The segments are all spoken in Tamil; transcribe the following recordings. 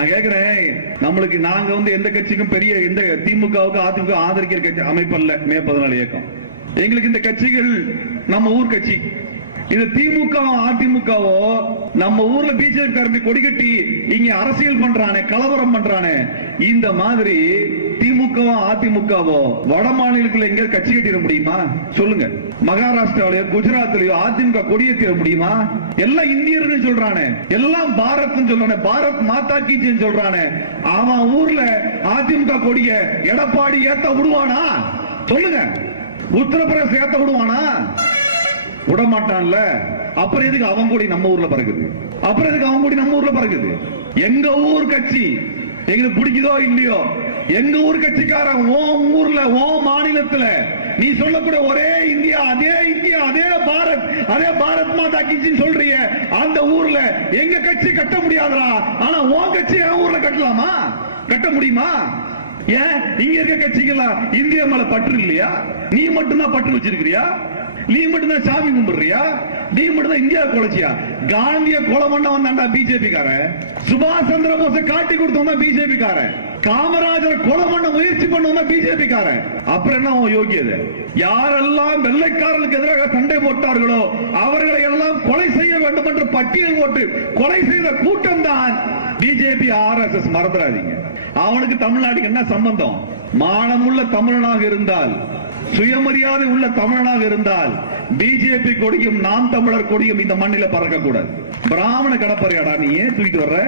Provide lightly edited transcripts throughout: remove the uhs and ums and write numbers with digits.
நான் கேக்குறேன், நம்மளுக்கு நாங்க எந்த கட்சிக்கும் பெரிய எந்த திமுகவுக்கு அதிமுக ஆதரிக்கிற கட்சி அமைப்பு அல்ல மே 14 இயக்கம். எங்களுக்கு இந்த கட்சிகள் நம்ம ஊர் கட்சி. இது திமுக அதிமுகவோ நம்ம ஊர்ல பிஜேபி காரம்பி கொடிகட்டி இங்க அரசியல் பண்றானே, கலவரம் பண்றானே, இந்த மாதிரி திமுகவோ அதிமுகவோ வட மாநிலத்தில் எங்க கட்சி கட்டிட முடியுமா சொல்லுங்க? மகாராஷ்டிராவிலயோ குஜராத்லயோ அதிமுக கொடியேற்ற முடியுமா? எல்லாம் இந்தியர்கள் சொல்றானே, எல்லாம் பாரத் சொல்றானே, பாரத் மாதா கீ சொல்றானே, அவன் ஊர்ல அதிமுக கொடிய எடப்பாடி ஏத்த விடுவானா சொல்லுங்க? உத்தரப்பிரதேச ஏத்த விடுவானா? விடமாட்டான்ல. அப்புறம் எதுக்கு அவன் கூடி நம்ம ஊர்ல பறக்குது? அப்புறம் எதுக்கு அவன் கூடி நம்ம ஊர்ல பறக்குது? எங்க ஊர் கட்சி எங்களுக்கு பிடிக்குதோ இல்லையோ, எங்க ஊர் கட்சிக்காரன் ஓம் ஊர்ல ஓம் மாநிலத்துல நீ சொல்லக்கூடிய ஒரே இந்தியா, அதே பாரத் மாதா கட்சி சொல்றிய அந்த ஊர்ல எங்க கட்சி கட்ட முடியாதா? ஆனா உன் கட்சி என் ஊர்ல கட்டலாமா? கட்ட முடியுமா? ஏன் இங்க இருக்க கட்சிகளா இந்தியா மேல பற்று இல்லையா? நீ மட்டும்தான் பற்று வச்சிருக்கிறியா? நீ மட்டும்தான் சாமி கும்பிடுறியா? நீ மட்டும்தான் இந்தியா கொலைச்சியா? காந்திய கொலை பண்ண வந்தாண்டா பிஜேபி காரன். சுபாஷ் சந்திர போஸை காட்டி கொடுத்தவங்க பிஜேபி காரன். காமராஜர் கொலை பண்ண முயற்சி பண்ணவங்க பிஜேபி காரன். அப்புறம் என்ன யோகியது? யாரெல்லாம் வெள்ளைக்காரர்களுக்கு எதிராக சண்டை போட்டார்களோ அவர்களை எல்லாம் கொலை செய்ய வேண்டும் என்று பட்டியல் போட்டு கொலை செய்த கூட்டம் தான் பிஜேபி RSS. மறந்துடாதீங்க. அவனுக்கு தமிழ்நாட்டுக்கு என்ன சம்பந்தம்? மானமுள்ள தமிழனாக இருந்தால், சுயமரியாதை உள்ள தமிழனாக இருந்தால் பிஜேபி கொடியும் நாம் தமிழர் கொடியும் இந்த மண்ணில பறக்க கூடாது. பிராமண கடப்பறையாடா நீ ஏன் தூக்கிட்டு வர்ற?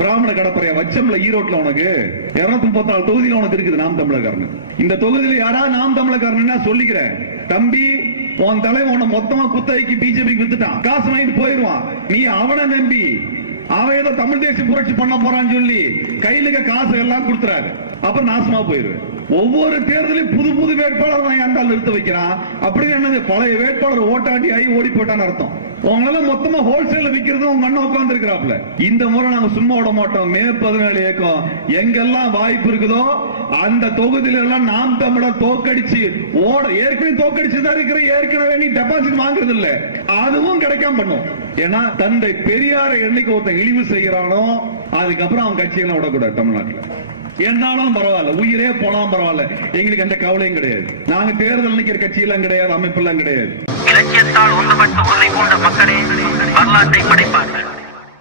பிராமண கடப்பறையா வச்சம்ல ஈரோட்ல உனக்கு 234 தொகுதியில உனக்கு இருக்குது நாம் தமிழர்காரன். இந்த தொகுதியில யாராவது நாம் தமிழர்காரன் சொல்லிக்கிறேன் தம்பி, உன் தலைவன் உன்னை மொத்தமா குத்தகைக்கு பிஜேபி வித்துட்டான், காசு வாங்கிட்டு போயிருவான். நீ அவனை நம்பி அவன் ஏதோ தமிழ் தேசிய புரட்சி பண்ண போறான்னு சொல்லி கையில காசு எல்லாம் கொடுத்துறாரு. அப்புறம் நாசமா போயிரு. ஒவ்வொரு தேர்தலையும் புது புது வேட்பாளர் வாங்கி நிறுத்த வைக்கிறான். அப்படி என்னது? பழைய வேட்பாளர் ஓட்டாண்டி ஆகி ஓடி போட்டான்னு அர்த்தம். உங்களால மொத்தமா ஹோல்சேல விக்கிறது உங்க அண்ணன் உட்கார்ந்து இருக்கிறாப்ல. இந்த முறை நாங்க சும்மா விட மாட்டோம். மே 14 இயக்கம் எங்கெல்லாம் வாய்ப்பு இருக்குதோ அந்த தொகுதியில எல்லாம் நாம் தமிழர் தோக்கடிச்சு ஏற்கனவே தோக்கடிச்சுதான் இருக்கிற. ஏற்கனவே நீ டெபாசிட் வாங்குறது இல்ல, அதுவும் கிடைக்காம பண்ணும். ஏன்னா தந்தை பெரியாரை என்னைக்கு ஒருத்தன் இழிவு செய்யறானோ அதுக்கப்புறம் அவன் கட்சியெல்லாம் விடக்கூடாது. தமிழ்நாட்டில் என்னாலும் பரவாயில்ல, உயிரே போனாலும் பரவாயில்ல, எங்களுக்கு எந்த கவலையும் கிடையாது. நாங்க தேர்தல் நிக்கிற கட்சியெல்லாம் கிடையாது, அமைப்பெல்லாம் கிடையாது. இலக்கியத்தால் ஒன்றுபட்டு உறுதி கொண்ட மக்களே வரலாற்றை படைப்பார்கள்.